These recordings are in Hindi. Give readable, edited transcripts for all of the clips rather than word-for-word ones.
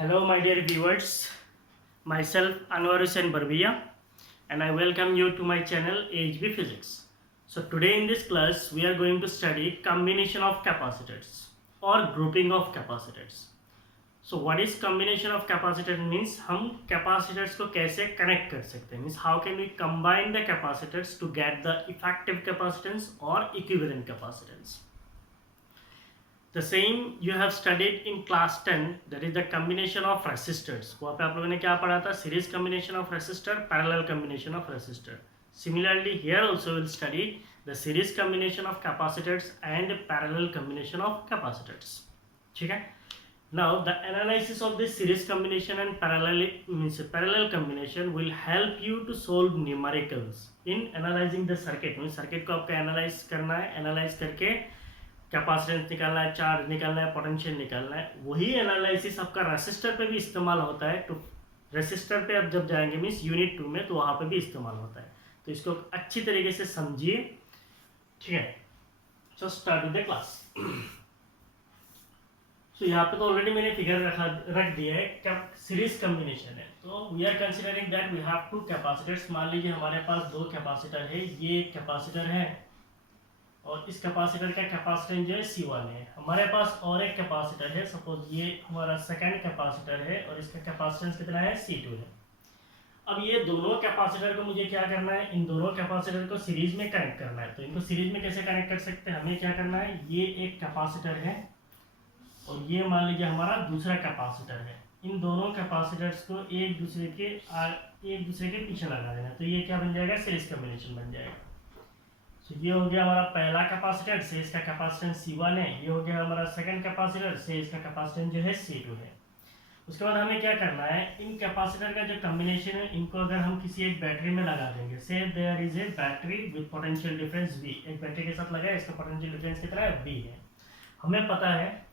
Hello, my dear viewers. Myself Anwar Hussain Barbia, and I welcome you to my channel AHB Physics. So today in this class, we are going to study combination of capacitors or grouping of capacitors. So what is combination of capacitor means हम capacitors को कैसे connect कर सकते हैं, means how can we combine the capacitors to get the effective capacitance or equivalent capacitance. The same you have studied in class 10, that is the combination of resistors. वहाँ पे आप लोगों ने क्या पढ़ा था? Series combination of resistor, parallel combination of resistor. Similarly, here also we'll study the series combination of capacitors and parallel combination of capacitors. ठीक है? Now the analysis of this series combination and parallel combination will help you to solve numericals in analyzing the circuit. Circuit को आपको एनालाइज करना है, एनालाइज करके कैपेसिटेंस निकालना है, चार्ज निकालना है, पोटेंशियल निकालना है. वही एनालिसिस आपका रेसिस्टर पे भी इस्तेमाल होता है. तो रेसिस्टर पे आप जब जाएंगे मीन्स यूनिट 2 में, तो वहाँ पे भी इस्तेमाल होता है. तो इसको अच्छी तरीके से समझिए. ठीक है, so start with the class. So यहाँ पे तो ऑलरेडी मैंने फिगर रख दिया है. क्या सीरीज कम्बिनेशन है, तो we are considering that we have two capacitors. मान लीजिए हमारे पास दो कैपेसिटर है. ये एक कैपेसिटर है और इस कैपेसिटर का कैपेसिटेंस जो है C1 है. हमारे पास और एक कैपेसिटर है, सपोज ये हमारा सेकंड कैपेसिटर है और इसका कैपेसिटेंस कितना है? C2 है. अब ये दोनों कैपेसिटर को मुझे क्या करना है? इन दोनों कैपेसिटर को सीरीज में कनेक्ट करना है. तो इनको सीरीज में कैसे कनेक्ट कर सकते हैं? हमें क्या करना है? ये एक कैपेसिटर है और ये मान लीजिए हमारा दूसरा कैपेसिटर है. इन दोनों कैपेसिटर्स को एक दूसरे के पीछे लगा देना. तो ये क्या बन जाएगा? सीरीज कॉम्बिनेशन बन जाएगा. तो ये हो गया हमारा पहला कैपेसिटर से इसका कैपेसिटेंस C1 है. ये हो गया हमारा सेकंड कैपेसिटर से इसका कैपेसिटेंस जो है C2 है. उसके बाद हमें क्या करना है? इन कैपेसिटर का जो कॉम्बिनेशन है, इनको अगर हम किसी एक बैटरी में लगा देंगे. से there is a battery with potential difference V. एक बैटरी के साथ लगा है, इसका पोटेंशियल डिफरेंस कितना है? V है. हमें पता है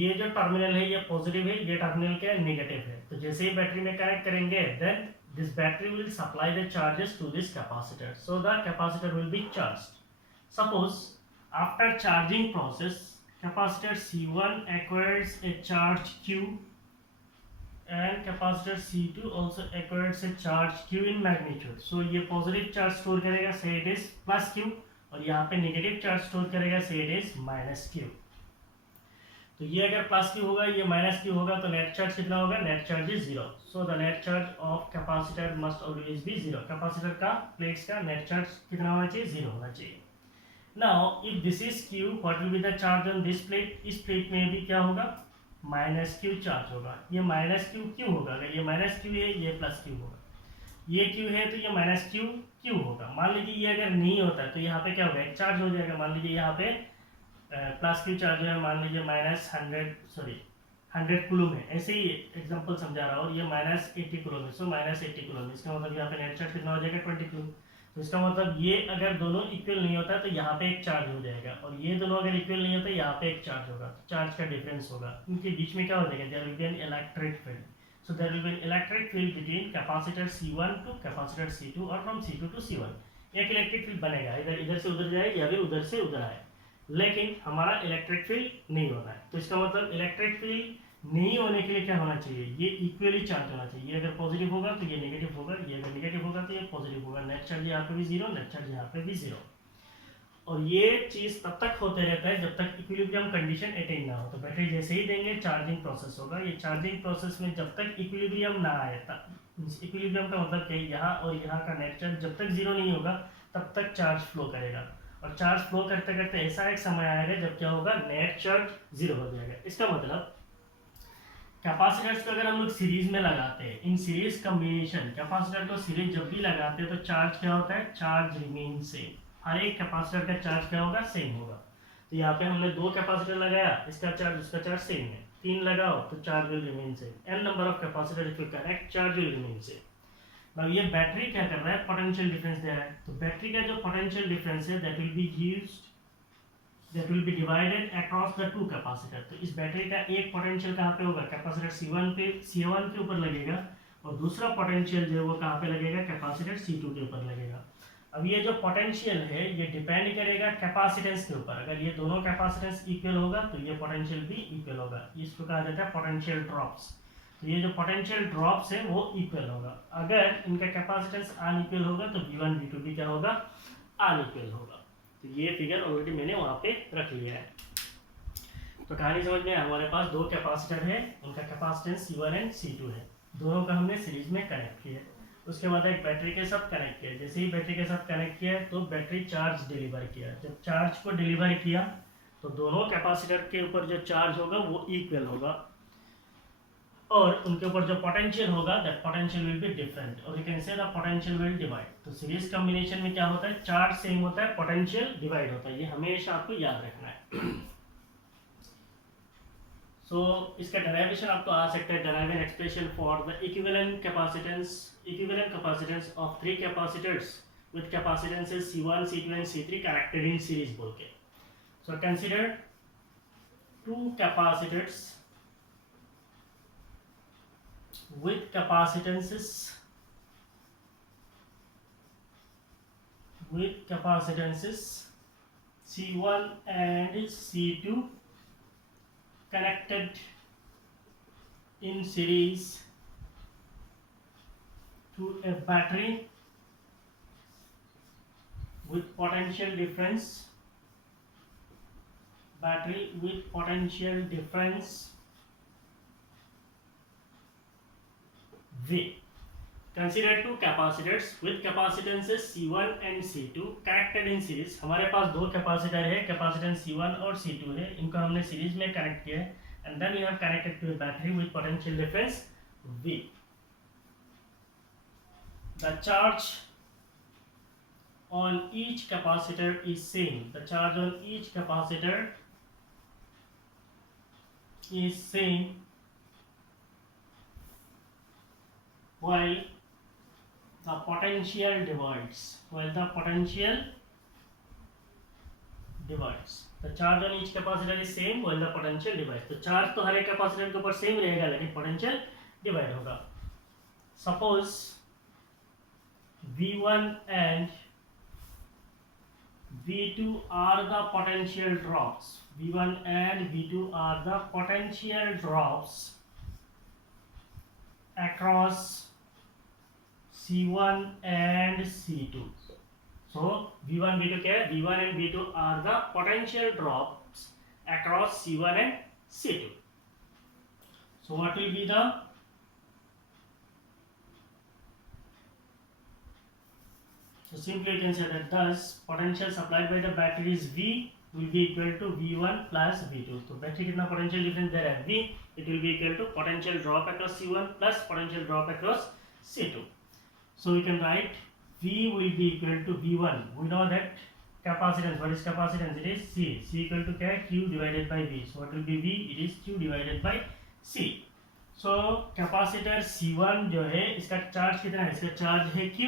ये जो टर्मिनल है ये पॉजिटिव है, ये टर्मिनल क्या है? नेगेटिव है. तो जैसे ही बैटरी में कनेक्ट करेंगे, then this battery will supply the charges to this capacitor, so the capacitor will be charged. Suppose after charging process, capacitor C1 acquires a charge Q and capacitor C2 also acquires a charge Q in magnitude. So ये positive charge store करेगा, say it is plus Q, और यहाँ पे negative charge store करेगा, say it is minus Q. तो ये अगर प्लस क्यू होगा, ये माइनस क्यू होगा, तो नेट चार्ज कितना होगा? Net charge is 0. So the net charge of capacitor must always be 0. Capacitor का प्लेट्स का नेट चार्ज कितना होना चाहिए? 0 होना चाहिए. Now if this is Q, what will be the charge on this plate? इस प्लेट में भी क्या होगा? माइनस क्यू चार्ज होगा. ये माइनस क्यू क्यों होगा? अगर ये माइनस क्यू है, ये प्लस क्यू होगा. ये क्यू है तो ये माइनस क्यू क्यू होगा. मान लीजिए ये अगर नहीं होता है तो यहाँ पे क्या होगा? एक चार्ज हो जाएगा. मान लीजिए यहाँ पे प्लस क्यू चार्ज है, मान लीजिए -100 कूलम है. ऐसे ही एग्जांपल समझा रहा हूँ. ये -80 कूलम है, सो -80 कूलम. इसका मतलब यहाँ पे नेट चार्ज कितना हो जाएगा? 20 कूलम. तो इसका मतलब ये अगर दोनों इक्वल नहीं होता है तो यहाँ पे एक चार्ज हो जाएगा, और ये दोनों अगर इक्वल नहीं होता यहाँ पे एक चार्ज होगा. तो चार्ज का डिफरेंस होगा. इनके बीच में क्या हो जाएगा? There will be an electric field. So there will be an electric field between capacitor C1 to capacitor C2 और फ्रॉम C2 टू C1. एक इलेक्ट्रिक फील्ड बनेगा, इधर से उधर जाए या फिर उधर से उधर आए, लेकिन हमारा इलेक्ट्रिक फील्ड नहीं होना है. तो इसका मतलब इलेक्ट्रिक फील्ड नहीं होने के लिए क्या होना चाहिए? ये इक्वली चार्ज होना चाहिए. ये अगर पॉजिटिव होगा तो ये नेगेटिव होगा, ये अगर नेगेटिव होगा तो ये पॉजिटिव होगा. नेट चार्ज यहाँ पे भी 0, नेट चार्ज यहाँ पे भी 0. और ये चीज तब तक होते रहता है जब तक इक्विलिब्रियम कंडीशन अटेन ना हो. तो बैटरी जैसे ही देंगे चार्जिंग प्रोसेस होगा. ये चार्जिंग प्रोसेस में जब तक इक्विलिब्रियम ना आए, इक्विलिब्रियम का मतलब क्या है? यहाँ और यहाँ का नेट चार्ज जब तक 0 नहीं होगा तब तक चार्ज फ्लो करेगा. और चार्ज फ्लो करते करते ऐसा एक समय आएगा जब क्या होगा? नेट चार्ज 0 हो जाएगा. इसका मतलब कैपेसिटर्स को अगर हम लोग सीरीज में लगाते हैं, इन सीरीज कॉम्बिनेशन कैपेसिटर को सीरीज जब भी लगाते हैं तो चार्ज क्या होता है? Charge remain same. हर एक कैपेसिटर का चार्ज क्या होगा? सेम होगा. तो यहाँ पे हमने 2 कैपेसिटर लगाया, इसका चार्ज उसका चार्ज सेम है. 3 लगाओ तो charge will remain same. n number of capacitor if you connect, charge will remain same. अब ये बैटरी क्या कर रहा है? पोटेंशियल डिफरेंस दे रहा है. तो बैटरी का जो पोटेंशियल डिफरेंस है that will be divided across the 2 capacitor. तो इस बैटरी का एक पोटेंशियल कहाँ पे होगा? कैपेसिटर C1 के ऊपर लगेगा, और दूसरा पोटेंशियल जो है वो कहाँ पे लगेगा? कैपेसिटर C2 के ऊपर लगेगा. अब ये जो पोटेंशियल है ये डिपेंड करेगा कैपेसिटेंस के ऊपर. अगर ये दोनों कैपेसिटेंस इक्वल होगा तो ये पोटेंशियल भी इक्वल होगा. इसको कहा जाता है पोटेंशियल ड्रॉप्स. तो ये जो पोटेंशियल ड्रॉप्स है वो इक्वल होगा। अगर इनका कैपेसिटेंस अनइक्वल होगा तो V1 V2 भी क्या होगा, अनइक्वल होगा। तो ये फिगर ऑलरेडी मैंने वहाँ पे रख लिया है। तो कहानी समझ में, हमारे पास दो कैपेसिटर है, उनका कैपेसिटेंस C1 एंड C2 है, दोनों का हमने सीरीज में कनेक्ट किया। उसके बाद एक बैटरी के साथ कनेक्ट किया। जैसे ही बैटरी के साथ कनेक्ट किया तो बैटरी चार्ज डिलीवर किया। जब चार्ज को डिलीवर किया तो दोनों कैपेसिटर के ऊपर जो चार्ज होगा वो इक्वल होगा, और उनके ऊपर जो पोटेंशियल होगा that potential will be different, और you can say the potential will divide. तो सीरीज कॉम्बिनेशन में क्या होता है, चार्ज सेम होता है, पोटेंशियल डिवाइड होता है, ये हमेशा आपको याद रखना है। सो इसका डेरिवेशन आपको आ सकता है, derive an expression for the equivalent capacitance of three capacitors with capacitances C1 C2 and C3 connected in series बोल के। So consider two capacitors with capacitances C1 and C2 connected in series to a battery with potential difference V. Consider two capacitors with capacitances C1 and C2 connected in series। हमारे पास दो कैपेसिटर है, कैपेसिटेंस C1 और C2 है, इनको हमने सीरीज में कनेक्ट किया है, and then we have connected to a battery with potential difference V. The charge on each capacitor is same. The charge on each capacitor is same while the potential divides. The charge on each capacitor is same while the potential divides. तो चार्ज तो हर एक कैपेसिटर के ऊपर सेम रहेगा, लेकिन पोटेंशियल डिवाइड होगा। Suppose V1 and V2 are the potential drops. V1 and V2 are the potential drops across C1 and C2. So V1 V2 क्या है, V1 and V2 are the potential drops across C1 and C2. So what will be the simply you can say that thus potential supplied by the battery is V will be equal to V1 plus V2. तो बैटरी कितना पोटेंशियल डिफरेंस दे रहा है, V, it will be equal to potential drop across C1 plus potential drop across C2. So we can write V will be equal to V1. We know that capacitance, what is capacitance? It is C. C equal to क्या है, Q divided by V. So what will be V? It is Q divided by C. So capacitor C1 जो है, इसका चार्ज कितना है, इसका चार्ज है Q,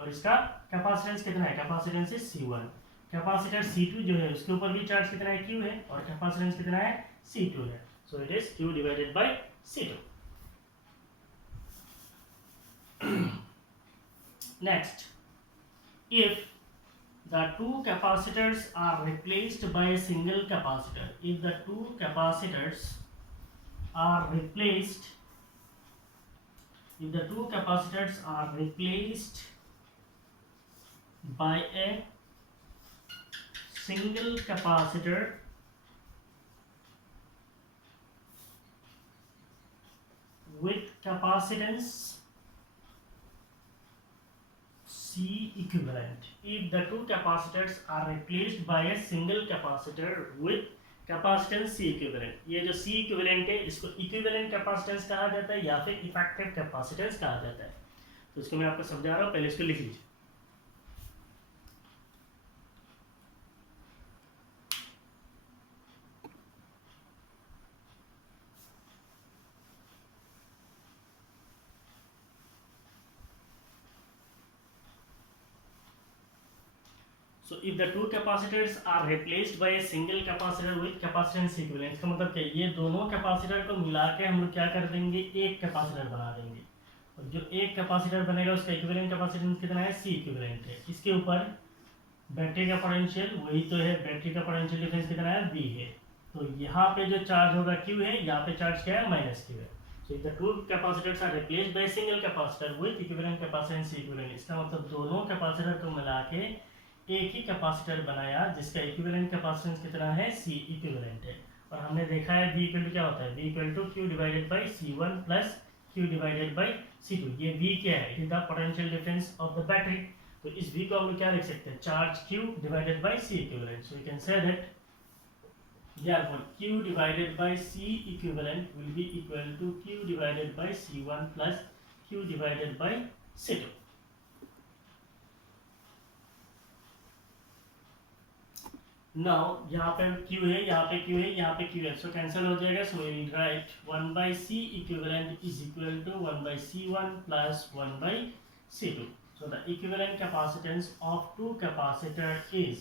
और इसका कैपेसिटेंस कितना है, कैपेसिटेंस है C1। कैपेसिटर C2 जो है, उसके ऊपर भी चार्ज कितना है, Q है, और कैपेसिटेंस कितना है, C2 है। So it is Q divided by C2. Next, if the two capacitors are replaced by a single capacitor, if the two capacitors are replaced by a single capacitor with capacitance C equivalent. If the two capacitors are replaced by a single capacitor with capacitance C equivalent, ये जो C equivalent है इसको equivalent capacitance कहा जाता है या फिर effective capacitance कहा जाता है। तो इसको मैं आपको समझा रहा हूँ, पहले इसको लिख लीजिए। So if the two capacitors are replaced by a single capacitor with capacitance equivalent, इसका मतलब क्या है, ये दोनों कैपेसिटर को मिला के हम लोग क्या कर देंगे, एक कैपेसिटर बना देंगे, और जो एक कैपेसिटर बनेगा उसका इक्विवेलेंट कैपेसिटेंस कितना है, C इक्विवेलेंट है। इसके ऊपर बैटरी का पोटेंशियल वही तो है, बैटरी का पोटेंशियल डिफरेंस कितना है, V है। तो यहाँ पे जो चार्ज होगा Q है, यहाँ पे चार्ज क्या है, -Q है। So if the two capacitors are replaced by single capacitor with equivalent capacitance C equivalent, इसका मतलब दोनों कैपेसिटर को मिला के एक ही कैपेसिटर बनाया जिसका इक्विवेलेंट कैपेसिटेंस कितना है, C इक्विवेलेंट है। और हमने देखा है V इक्वल टू क्या होता है, V equal to Q divided by C1 plus Q divided by C2। ये V क्या है, it is the potential difference of the battery. तो इस V को हम लोग क्या लिख सकते हैं, charge Q divided by C equivalent. So you can say that therefore Q divided by C equivalent will be equal to Q divided by C1 plus Q divided by C2। now यहाँ पे Q है, यहाँ पे Q है, यहाँ पे Q है, so cancel हो जाएगा। so we will write 1 by C equivalent is equal to 1 by C1 plus 1 by C2। so the equivalent capacitance of two capacitor is,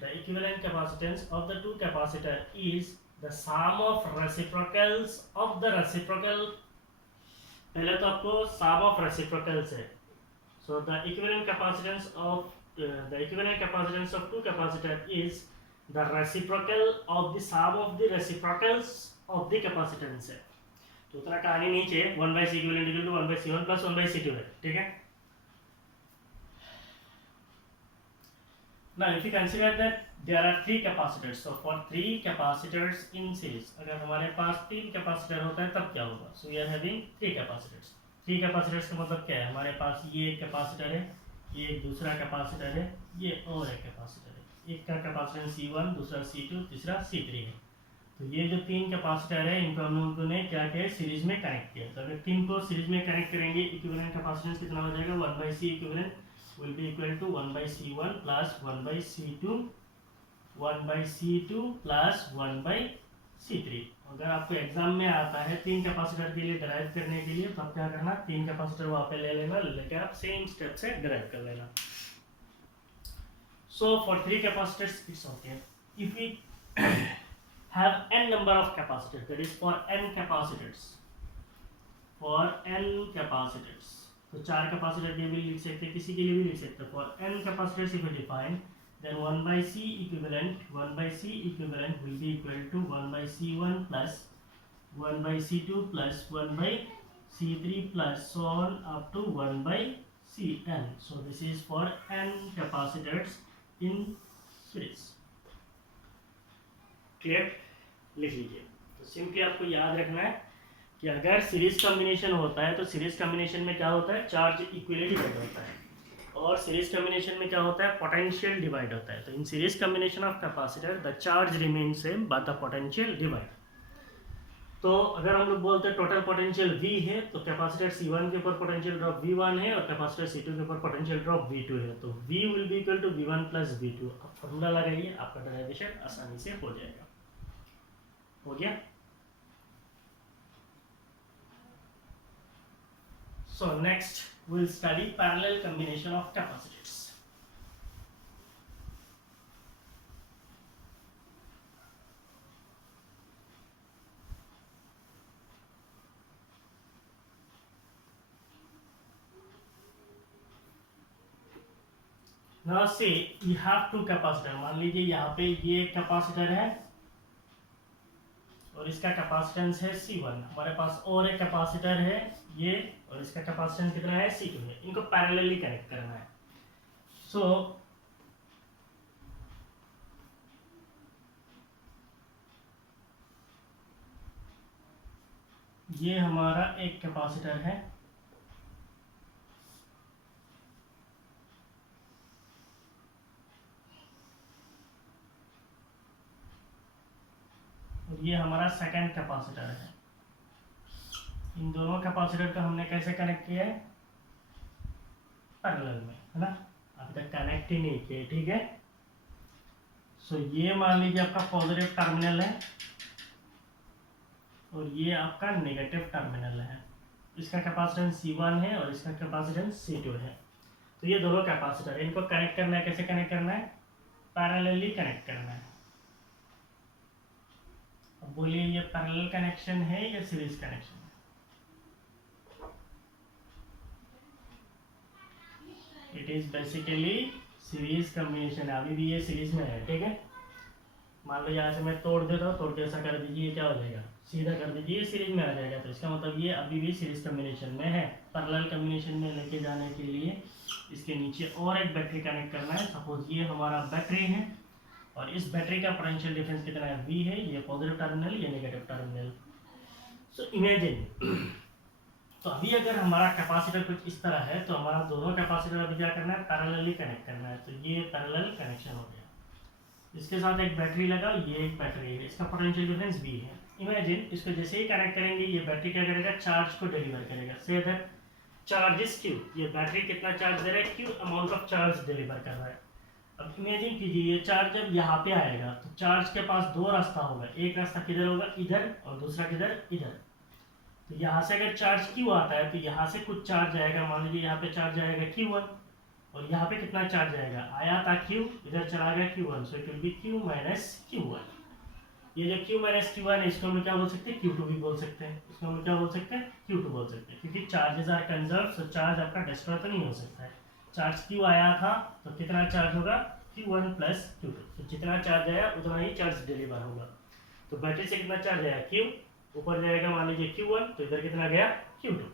the equivalent capacitance of the two capacitor is the sum of reciprocals of the reciprocal। पहले तो आपको sum of reciprocals है। so the equivalent capacitance of two capacitor is the reciprocal of the sum of the reciprocals of the capacitance है। तो उतना कहानी नीचे 1 by C equivalent equal to 1 by C1 plus 1 by C2 है, ठीक है। Now if you consider that there are three capacitors, so for three capacitors in series, अगर हमारे पास तीन कैपेसिटर होता है तब क्या होगा। so we are having three capacitors। Three capacitors का मतलब क्या है, हमारे पास ये एक कैपेसिटर है, ये एक दूसरा कैपेसिटर है, ये और एक कैपेसिटर है। एक का कैपेसिटेंस C1, दूसरा C2, तीसरा C3 है। तो ये जो तीन कैपेसिटर है इनको हम लोगों ने क्या किया, सीरीज में कनेक्ट किया। तो अगर तीन को सीरीज में कनेक्ट करेंगे, इक्विवेलेंट कैपेसिटेंस कितना हो जाएगा, 1 by C equivalent will be equal to 1 by C1 plus 1 by C2, 1 by C2 plus 1 by C3। अगर आपको एग्जाम में आता है तीन कैपेसिटर के लिए डिराइव करने के लिए, तब क्या करना, तीन कैपेसिटर वहाँ पे ले लेना, लेके आप सेम स्टेप से डिराइव कर लेना। So for three capacitors it's okay if we have n number of capacitors, that is for n capacitors, for n capacitors। तो चार कैपेसिटर के भी लिख सकते हैं, किसी के लिए भी लिख सकते हैं। for n capacitors if we define, then 1 by C equivalent will be equal to 1 by C1 plus 1 by C2 plus 1 by C3 plus so on up to 1 by Cn। so this is for n capacitors in series। Clear, लिख लीजिए। तो सिंपली आपको याद रखना है कि अगर सीरीज कॉम्बिनेशन होता है तो सीरीज कॉम्बिनेशन में क्या होता है, चार्ज इक्वली डिवाइड होता है, और सीरीज कॉम्बिनेशन में क्या होता है, पोटेंशियल डिवाइड होता है। तो in series combination of capacitor the charge remain same but the potential divide. तो अगर हम लोग बोलते हैं टोटल पोटेंशियल V है, तो कैपेसिटर C1 के ऊपर पोटेंशियल ड्रॉप V1 है और कैपेसिटर C2 के ऊपर पोटेंशियल ड्रॉप V2 है। तो V will be equal to V1 plus V2। अब फॉर्मूला लगाइए, आपका डेरिवेशन आसानी से हो जाएगा। हो गया। So next we'll study parallel combination of capacitors। Now say you have two capacitor। मान लीजिए यहाँ पे ये कैपेसिटर है और इसका कैपेसिटेंस है C1। हमारे पास और एक कैपेसिटर है ये, और इसका कैपेसिटेंस कितना है, C2 है। इनको पैरेलली कनेक्ट करना है। सो ये हमारा एक कैपेसिटर है, और ये हमारा सेकंड कैपेसिटर है। इन दोनों कैपेसिटर को हमने कैसे कनेक्ट किया है, पैरेलल में, है ना। अभी तक कनेक्ट ही नहीं किए, ठीक है। सो ये मान लीजिए आपका पॉजिटिव टर्मिनल है और ये आपका नेगेटिव टर्मिनल है। इसका कैपेसिटेंस C1 है और इसका कैपेसिटेंस C2 है। तो ये दोनों कैपेसिटर है, इनको कनेक्ट करना है। कैसे कनेक्ट करना है, पैरेलली कनेक्ट करना है। अब बोलिए ये पैरेलल कनेक्शन है या सीरीज कनेक्शन है। It is basically series combination है। अभी भी ये सीरीज में है, ठीक है। मान लो यहाँ से मैं तोड़ देता हूँ, तोड़ के ऐसा कर दीजिए, क्या हो जाएगा, सीधा कर दीजिए, सीरीज में आ जाएगा। तो इसका मतलब ये अभी भी सीरीज कम्बिनेशन में है। पैरेलल कम्बिनेशन में लेके जाने के लिए इसके नीचे और एक बैटरी कनेक्ट करना है। सपोज ये हमारा बैटरी है और इस बैटरी का पोटेंशियल डिफरेंस कितना है, V है, ये पॉजिटिव टर्मिनल, ये नेगेटिव टर्मिनल। सो इमेजिन तो अभी अगर हमारा कैपेसिटर कुछ इस तरह है तो हमारा दोनों कैपेसिटर अभी क्या करना है, पैरेलली कनेक्ट करना है। तो ये पैरेलल कनेक्शन हो गया। इसके साथ एक बैटरी लगा, ये एक बैटरी है, इसका पोटेंशियल डिफरेंस V है। इमेजिन इसको जैसे ही कनेक्ट करेंगे ये बैटरी क्या करेगा, चार्ज को डिलीवर करेगा। Say that charge is Q, ये बैटरी कितना चार्ज दे रहा है, Q amount of charge deliver कर रहा है। अब इमेजिन कीजिए ये चार्ज जब यहाँ पे आएगा तो चार्ज के पास दो रास्ता होगा, एक रास्ता किधर होगा, इधर, और दूसरा किधर, इधर। तो यहाँ से अगर चार्ज Q आता है तो यहाँ से कुछ चार्ज आएगा, मान लीजिए यहाँ पे चार्ज आएगा Q1, और यहाँ पे कितना चार्ज आएगा, आया था Q, इधर चला गया Q1, so it will be Q minus Q1। ये जो Q माइनस Q1 है इसको हम क्या बोल सकते हैं, Q2 भी बोल सकते हैं, इसको हम क्या बोल सकते हैं, Q2 बोल सकते हैं, क्योंकि charges are conserve, so charge आपका डिस्ट्रॉय तो नहीं हो सकता है। चार्ज Q आया था तो कितना चार्ज होगा, Q1 प्लस Q2, तो जितना चार्ज आया उतना ही चार्ज डिलीवर होगा। तो बैटरी से कितना चार्ज आया, Q, ऊपर जाएगा मान लीजिए Q1, तो इधर कितना गया, Q2।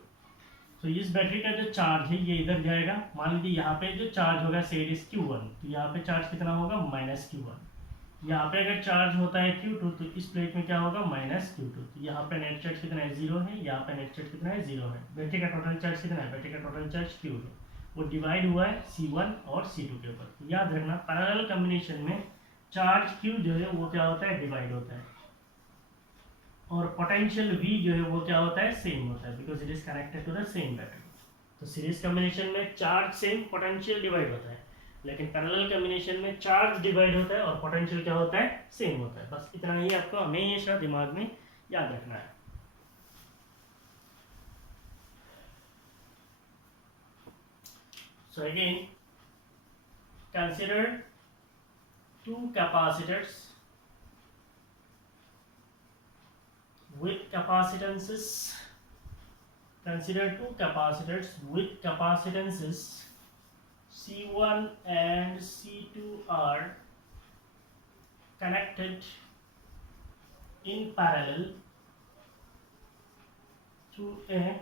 तो इस बैटरी का जो चार्ज है ये इधर जाएगा, मान लीजिए यहाँ पे जो चार्ज होगा सेड इज Q1, तो यहाँ पे चार्ज कितना होगा, माइनस Q1। यहाँ पे अगर चार्ज होता है Q2 तो इस प्लेट में क्या होगा, माइनस Q2। तो यहाँ पे नेट चार्ज कितना है, 0 है, यहाँ पे नेट चार्ज कितना है, 0 है। बैटरी का टोटल चार्ज कितना है, बैटरी का टोटल चार्ज Q है, वो डिवाइड हुआ है C1 और C2 के ऊपर। याद रखना पैरेलल कॉम्बिनेशन में चार्ज Q जो है वो क्या होता है, डिवाइड होता है, और पोटेंशियल V जो है वो क्या होता है, सेम होता है, because it is connected to the same battery. तो सीरीज कॉम्बिनेशन में चार्ज सेम, पोटेंशियल डिवाइड होता है, लेकिन पैरेलल कॉम्बिनेशन में चार्ज डिवाइड होता है और पोटेंशियल क्या होता है, सेम होता है। बस इतना ही आपको हमेशा दिमाग में याद रखना है। So again, consider two capacitors with capacitances. Consider two capacitors with capacitances C1 and C2 are connected in parallel to a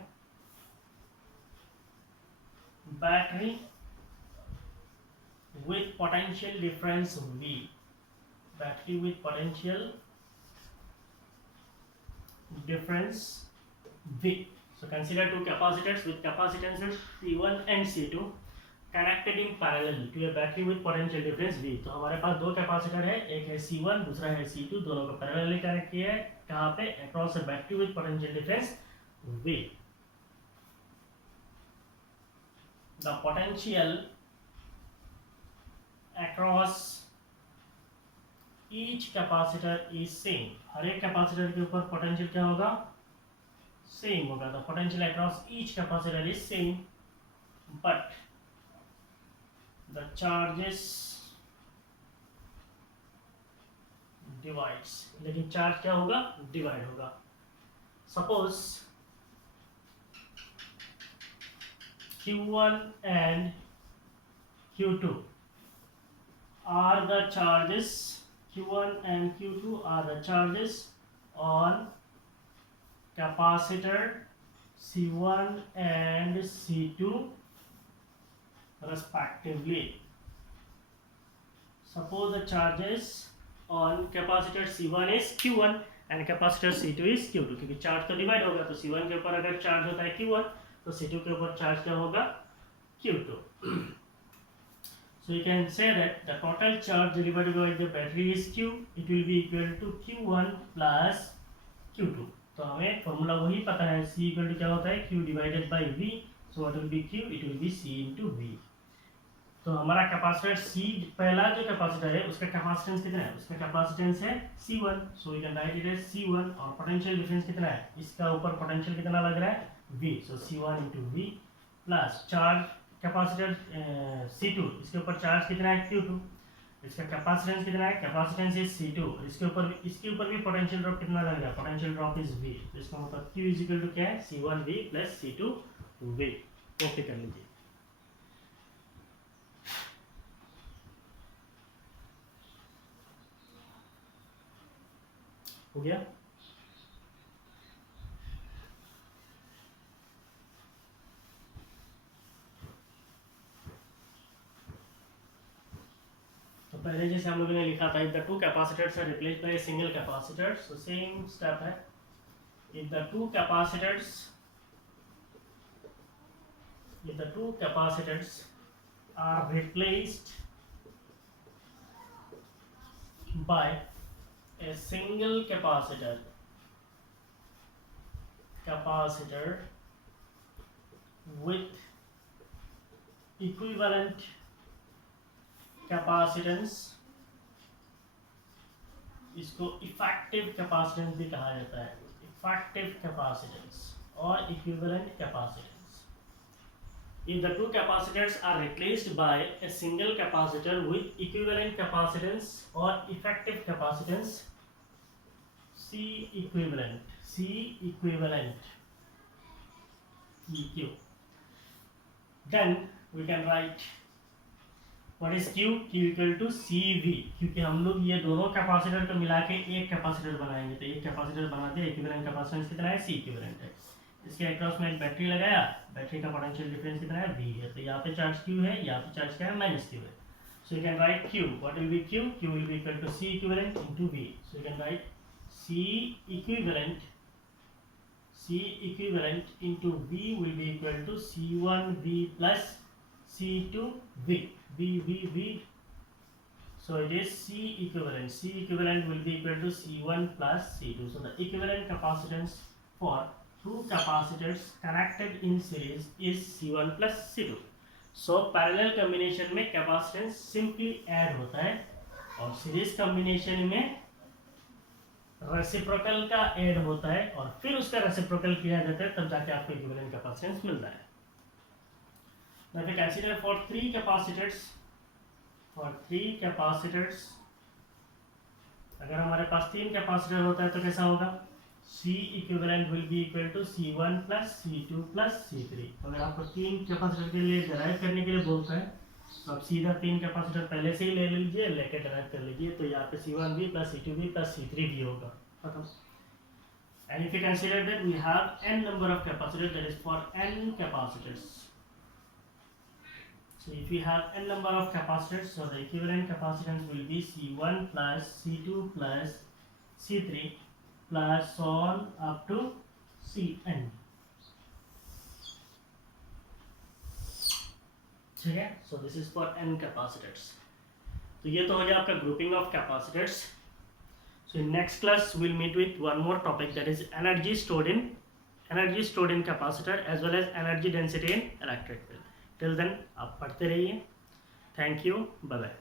battery with potential difference V. Battery with potential difference V. So consider two capacitors with capacitances C1 and C2 connected in parallel to a battery with potential difference V. तो हमारे पास दो कैपेसिटर है, एक है C1 दूसरा है C2, दोनों को पैरेलली कनेक्ट किया है, कहाँ पे, across a battery with potential difference V. The potential across each capacitor is same. हर एक कैपेसिटर के ऊपर पोटेंशियल क्या होगा, सेम होगा। The potential across each capacitor is same, but the charges divides. लेकिन चार्ज क्या होगा, डिवाइड होगा। Suppose Q1 and Q2 are the charges, Q1 and Q2 are the charges on capacitor C1 and C2 respectively. Suppose the charges on capacitor C1 is Q1 and capacitor C2 is Q2, क्योंकि चार्ज तो डिवाइड होगा, तो C1 के ऊपर अगर चार्ज होता है Q1 तो C2 के ऊपर चार्ज क्या होगा, Q2. So you can say that the total charge delivered by the battery is Q. It will be equal to Q1 plus Q2. तो हमें फॉर्मूला वही पता है, C इक्वल टू क्या होता है, Q divided by V. So what will be Q? It will be C into V. तो हमारा कैपेसिटर C, पहला जो कैपेसिटर है उसका कैपेसिटेंस कितना है, उसका कैपेसिटेंस है C1. So we can write it as C1, और पोटेंशियल डिफरेंस कितना है, इसका ऊपर पोटेंशियल कितना लग रहा है, V. So C1 into V plus charge capacitor C2, इसके ऊपर चार्ज कितना है, Q2, इसका कैपेसिटेंस कितना है, कैपेसिटेंस इज C2, इसके ऊपर भी पोटेंशियल ड्रॉप कितना लग रहा है, पोटेंशियल ड्रॉप इज V. तो इसका मतलब Q इज इक्वल टू क्या है, C1V प्लस C2V. ओके कर लीजिए। हो गया। तो पहले जैसे हम लोगों ने लिखा था, if the two capacitors are replaced by a single capacitor, so same step है, if the two capacitors are replaced by a single capacitor with equivalent capacitance, इसको इफेक्टिव कैपेसिटेंस भी कहा जाता है, इफेक्टिव कैपेसिटेंस और equivalent capacitance. If the two capacitors are replaced by a single capacitor with equivalent capacitance or effective capacitance, C equivalent, EQ, then we can write what is Q? Q equal to CV, क्योंकि हम लोग ये दोनों कैपेसिटर को मिला के एक कैपेसिटर बनाएंगे, तो एक कैपेसिटर बना दिया, इक्विवेलेंट कैपेसिटेंस कितना है, C इक्विवेलेंट है। इसके अक्रॉस में एक बैटरी लगाया, बैटरी का पोटेंशियल डिफरेंस कितना है, V है, तो यहाँ पे चार्ज Q है, यहाँ पे चार्ज क्या है, माइनस Q है। So you can write Q, what will be Q? Q will be equal to C equivalent into V, so you can write C equivalent into V will be equal to C1V plus C2V, V, so it is C equivalent will be equal to C1 plus C2, so the equivalent capacitance for two capacitors connected in series is C1 plus C2. So parallel combination में capacitance simply add होता है और series combination में reciprocal का add होता है और फिर उसका reciprocal किया जाता है, तब जाके आपको equivalent capacitance मिलता है। Now if you consider for three capacitors, अगर हमारे पास तीन कैपेसिटर होता है तो कैसा होगा, C equivalent will be equal to C1 plus C2 plus C3। अगर आपको तीन कैपेसिटर के लिए डराइव करने के लिए बोलता है तो आप सीधा तीन कैपेसिटर पहले से ही ले लीजिए, लेके डराइव कर लीजिए, तो यहाँ पे C1V plus C2V plus C3V होगा, खत्म। And if you consider that we have n number of capacitors, that is for n capacitors. So if we have n number of capacitors, so the equivalent capacitance will be C1 plus C2 plus C3 plus so on up to Cn, ठीक है। So this is for n capacitors। तो ये तो हो गया आपका grouping of capacitors। So in next class we'll meet with one more topic, that is energy stored in capacitor as well as energy density in electric field। Till then आप पढ़ते रहिए। Thank you, bye bye।